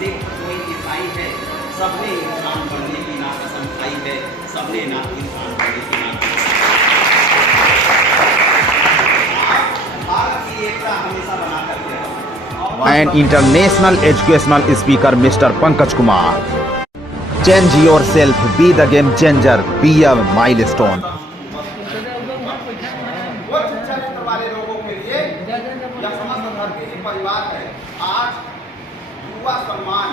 सिख कोई ईसाई है, सबने इंसान बनने की ना कसम खाई है, सबने ना इंसान बनने की ना भारत की एकता हमेशा बना करके रहो। And international educational speaker mister Pankaj Kumar, change your self, be the game changer, be a milestone. वाले लोगों के लिए यह समस्त धर्म के परिवार है। आज युवा सम्मान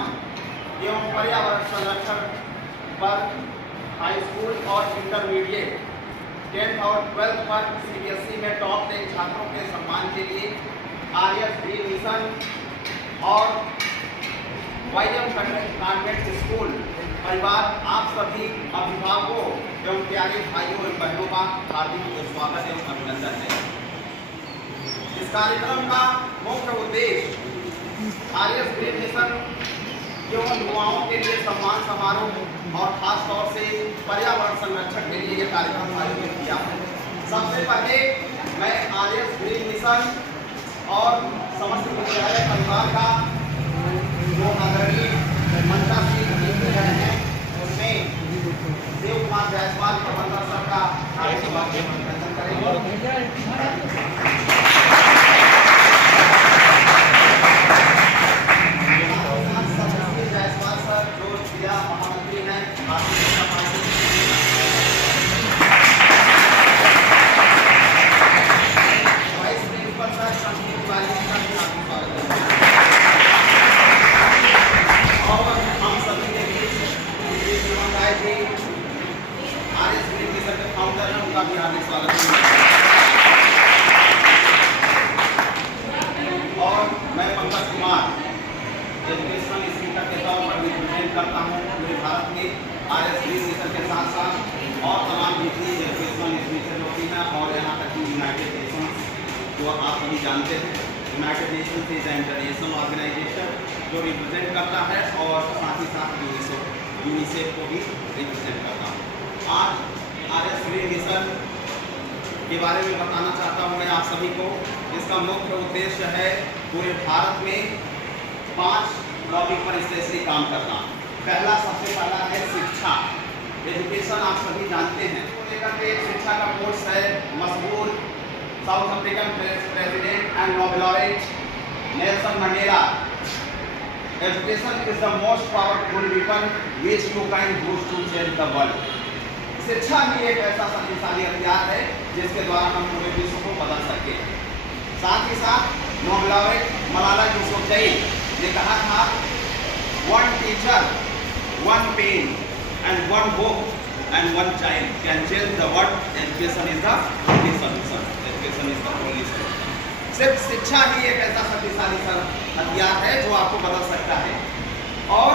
एवं पर्यावरण संरक्षण पर हाई स्कूल और इंटरमीडिएट 10th और 12th पर CBSE में टॉप 10 छात्रों के सम्मान के लिए आर्यस ग्रीन मिशन और YM कॉन्वेंट स्कूल परिवार आप सभी अभिभावकों एवं प्यारे भाइयों और बहनों का हार्दिक स्वागत एवं अभिनंदन है। इस कार्यक्रम का मुख्य उद्देश्य आर्यस ग्रीन मिशन केवल युवाओं के लिए सम्मान समारोह और खास तौर से पर्यावरण संरक्षण के लिए यह कार्यक्रम आयोजित किया है। सबसे पहले मैं आर्यस ग्रीन मिशन और समस्त विद्यालय परिवार का जो आदरणीय मंचासीन रहे हैं उसमें देव कुमार जायसवाल प्रबंधक सर का अभिनंदन करेंगे। और मैं पंकज कुमार एजुकेशनल स्पीकर के तौर पर रिप्रेजेंट करता हूँ पूरे भारत में आर्यस ग्रीन मिशन के साथ साथ और तमाम जितनी एजुकेशनल इंस्टीट्यूशन होती हैं और यहाँ तक कि यूनाइटेड नेशंस जो आप सभी जानते हैं, United Nations is international organisation जो रिप्रेजेंट करता है और साथ ही साथ यूनिसेफ को भी रिप्रेजेंट करता हूँ। आज आर्यस ग्रीन मिशन के बारे में बताना चाहता हूँ मैं आप सभी को। इसका मुख्य उद्देश्य है पूरे भारत में 5 टॉपिक पर स्पेशली काम करना। सबसे पहला है शिक्षा, एजुकेशन आप सभी जानते हैं। लेकर के एक शिक्षा का कोर्स है मशहूर South African president and Nobel laureate Nelson Mandela. Education is the most powerful weapon which you can use to change the world. शिक्षा ही एक ऐसा शक्तिशाली हथियार है जिसके द्वारा हम पूरे विश्व को बदल सकते हैं। साथ ही साथ नोबेल लॉरेट मलाला यूसुफजई ने कहा था, one teacher, one pen and one book and one child can change the world. Education is the only solution. Education is the only solution. सिर्फ शिक्षा ही एक ऐसा शक्तिशाली हथियार है जो आपको बदल सकता है और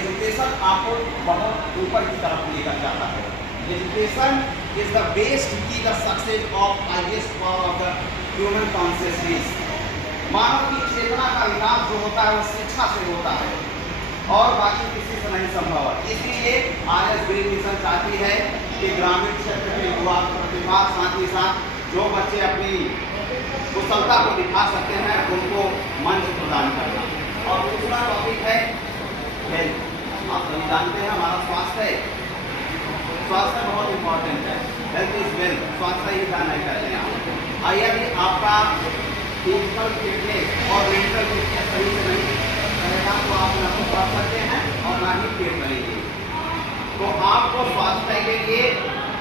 एजुकेशन आपको बहुत ऊपर की तरफ लेकर जाता है। Education is the base to key the success of highest power of the human consciousness। मानव की चेतना का विकास जो होता है वो शिक्षा से होता है और बाकी किसी से नहीं संभव है। इसलिए आर्यस ग्रीन मिशन चाहती है कि ग्रामीण क्षेत्र के युवा प्रतिभा साथ ही साथ जो बच्चे अपनी कुशलता को दिखा सकते हैं उनको मंच प्रदान करना। और दूसरा टॉपिक है हेल्थ। आप सभी जानते हैं हमारा स्वास्थ्य है, स्वास्थ्य बहुत इंपॉर्टेंट है। हेल्थ इज वेल्थ, स्वास्थ्य ही ध्यान नहीं करते हैं। यदि आपका फिजिकल फिटनेस और मेंटल फिटनेस सही से नहीं रहेगा तो आप न तो पढ़ सकते हैं और ना ही फिट रहेंगे। तो आपको स्वास्थ्य के लिए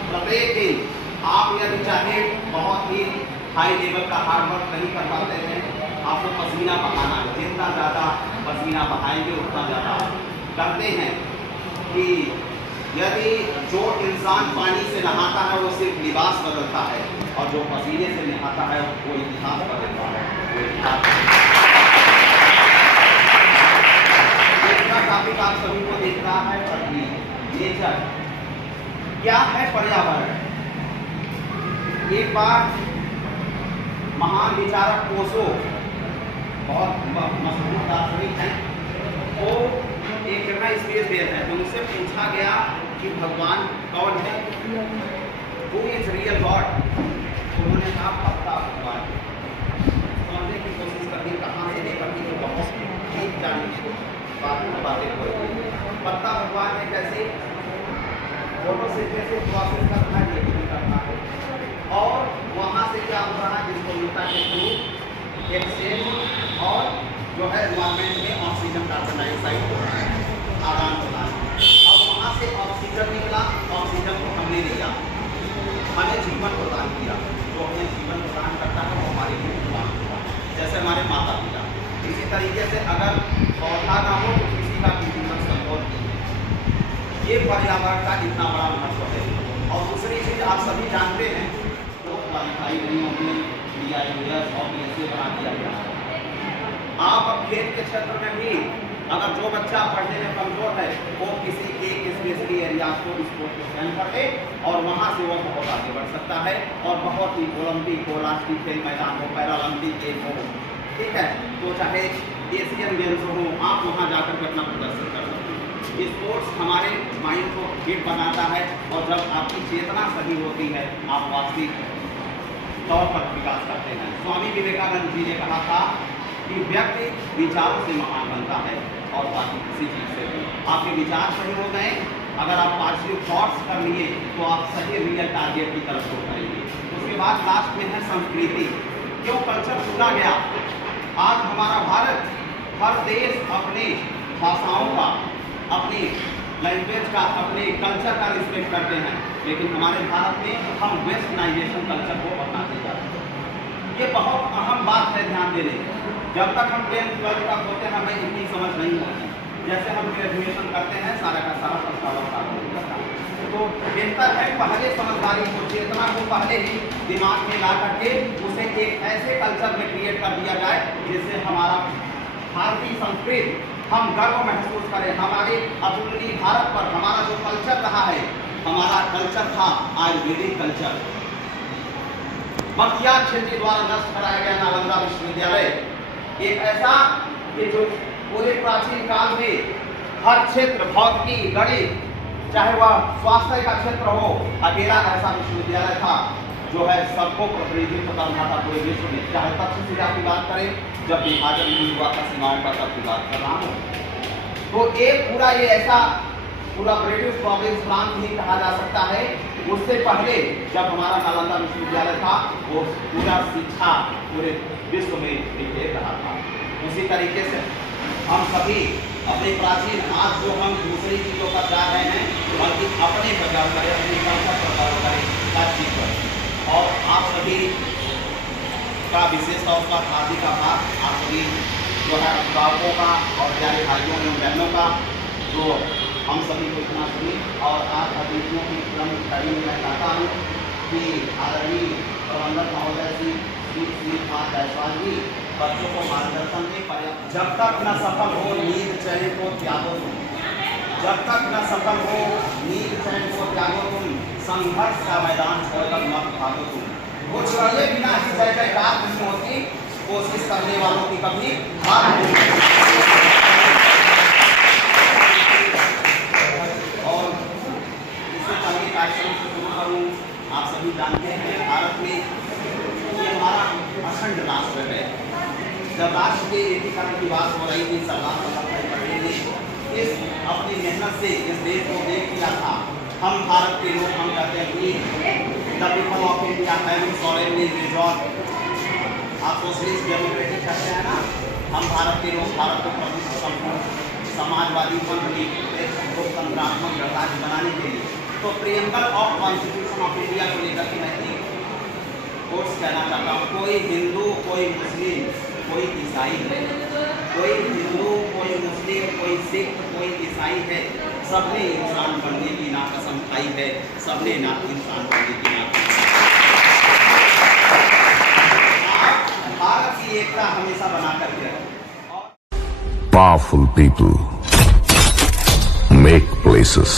प्रत्येक दिन आप यदि चाहे बहुत ही हाई लेवल का हार्ड वर्क नहीं कर पाते हैं, आपको पसीना बहाना है। जितना ज़्यादा पसीना बहाएंगे उतना ज़्यादा करते हैं कि यदि जो इंसान पानी से नहाता है वो सिर्फ लिबास बदलता है और जो पसीने से नहाता है वो इतिहास बदलता है। दूसरा टॉपिक आप सभी को देख रहा है प्रकृति, नेचर। क्या है पर्यावरण? एक बार महान विचारक ओशो, बहुत मशहूर दार्शनिक हैं, वो एक जगह स्पेस दे रहे हैं तो उनसे पूछा गया कि भगवान कौन है, हु इज रियल गॉड। उन्होंने कहा पक्का भगवान। समझने की कोशिश करनी कहाँ से लेकर के बहुत ठीक जानी। बातें होती है। पत्ता भगवान ने कैसे फोटोसिंथेसिस प्रोसेस करना है, ये करना है, और वहाँ से क्या हो रहा है, जिसको मिलता है थ्रू एक्सचेंज और जो है एनवायरमेंट में ऑक्सीजन कार्बन डाइऑक्साइड आदान प्रदान। अब वहाँ से ऑक्सीजन निकला, ऑक्सीजन को हमने लिया, हमें जीवन प्रदान किया। जो हमें जीवन प्रदान करता है वो हमारे लिए प्रदान होगा, जैसे हमारे माता पिता। इसी तरीके से अगर पौधा ना हो तो किसी का भी जीवन संभव नहीं है। ये पर्यावरण का इतना बड़ा महत्व है। और दूसरी चीज आप सभी जानते हैं, तो क्वालिफाई नहीं होगी, BIS और BSc बना दिया गया। आप अब खेत के क्षेत्र में भी अगर जो बच्चा पढ़ने में कमजोर है वो किसी एक स्पेशली एरिया को स्पोर्ट को ज्वाइन कर ले और वहाँ से वह बहुत आगे बढ़ सकता है और बहुत ही ओलंपिक हो, राष्ट्रीय खेल मैदान हो, पैरालंपिक गेम हो, ठीक है, तो चाहे एशियन गेम्स हो, आप वहाँ जाकर के अपना प्रदर्शन कर सकते हैं। स्पोर्ट्स हमारे माइंड को फिट बनाता है और जब आपकी चेतना सही होती है आप वास्तविक तौर पर विकास करते हैं। स्वामी विवेकानंद जी ने कहा था कि व्यक्ति विचारों से महान बनता है और बाकी किसी चीज़ से। आपके विचार सही हो गए, अगर आप पॉजिटिव थॉट्स कर लिए तो आप सही रियल टारगेट की तरफ को करेंगे। उसके बाद लास्ट में है संस्कृति। क्यों कल्चर भूला गया? आज हमारा भारत, हर देश अपने भाषाओं का, अपनी लैंग्वेज का, अपने कल्चर का रिस्पेक्ट करते हैं, लेकिन हमारे भारत में हम वेस्टर्नाइजेशन कल्चर को अपनाते जाते हैं। ये बहुत अहम बात है ध्यान देने। जब तक हम 10th 12th तक होते हैं हमें इतनी समझ नहीं होती। जैसे हम ग्रेजुएशन करते हैं सारा का सारा पछतावा करता है। तो बेहतर है पहले समझदारी को, चेतना को पहले ही दिमाग में ला करके उसे एक ऐसे कल्चर में क्रिएट कर दिया जाए जिससे हमारा भारतीय संस्कृति हम गर्व महसूस करें। हमारे अतुलनीय भारत पर हमारा जो कल्चर रहा है, हमारा कल्चर था आयुर्वेदिक कल्चर। बख्तियार खिलजी द्वारा नष्ट कराया गया नालंदा विश्वविद्यालय एक ऐसा कि जो पूरे प्राचीन काल में हर क्षेत्र, भौतिकी, गणित, चाहे वह स्वास्थ्य का क्षेत्र हो, अकेला ऐसा विश्वविद्यालय था जो है सबको प्रतिनिधित्व करना था पूरे विश्व में। चाहे तथ्य से की बात करें, जब विभाजन नहीं हुआ था सीमाओं का, तब की बात कर रहा हूँ। तो एक पूरा ये ऐसा पूरा ब्रिटिश प्रोविंस प्रांत ही कहा जा सकता है। उससे पहले जब हमारा नालंदा विश्वविद्यालय था वो पूरा शिक्षा पूरे विश्व में बिखेर रहा था। उसी तरीके से हम सभी अपने प्राचीन, आज जो हम दूसरी चीज़ों पर जा रहे हैं, बल्कि अपने बचाव करें, अपने कल्चर पर गौर करें, बातचीत करें। और आप सभी का विशेष तौर पर हार्दिक आभार, आप सभी जो है अभिभावकों का और प्यारे भाइयों एवं बहनों का जो हम सभी को इतना सुनी। और आज अतिथियों की क्रम कड़ी में मैं चाहता हूँ कि आदरणीय प्रबंधक महोदय श्री जायसवाल जी बच्चों को मार्गदर्शन दें। जब तक न सफल हो नींद चैन को त्यागो तुम, जब तक न सफल हो नींद चैन को त्यागो तुम, संघर्ष का मैदान छोड़कर मत भागो तुम। कुछ चले बिना ही जय जयकार नहीं होती, कोशिश करने वालों की कभी हार नहीं होती। और इससे पहले कार्यक्रम से शुरू करूँ, आप सभी जानते हैं भारत में ये हमारा अखंड राष्ट्र है। जब राष्ट्र के एकीकरण की बात हो रही थी, सरदार वल्लभ भाई पटेल ने इस अपनी मेहनत से इस देश को देख किया था। हम भारत के लोग हम कहते हैं कि the people of India have sovereignly resort. आप सोशलिस्ट डेमोक्रेटिक कहते हैं ना, हम भारत के लोग भारत को प्रभुत्व संपूर्ण समाजवादी लोकतंत्रात्मक गणराज्य बनाने के लिए तो preamble of constitution of India को लेकर के मैं एक कोर्स कहना चाहता हूँ। कोई हिंदू, कोई मुस्लिम, कोई ईसाई है, कोई हिंदू, कोई मुस्लिम, कोई सिख, कोई ईसाई है, सबने इंसान बनने की ना कसम खाई है, सबने ना इंसान बनने की ना। आप भारत की एकता हमेशा बना करके रखें। Powerful people make places.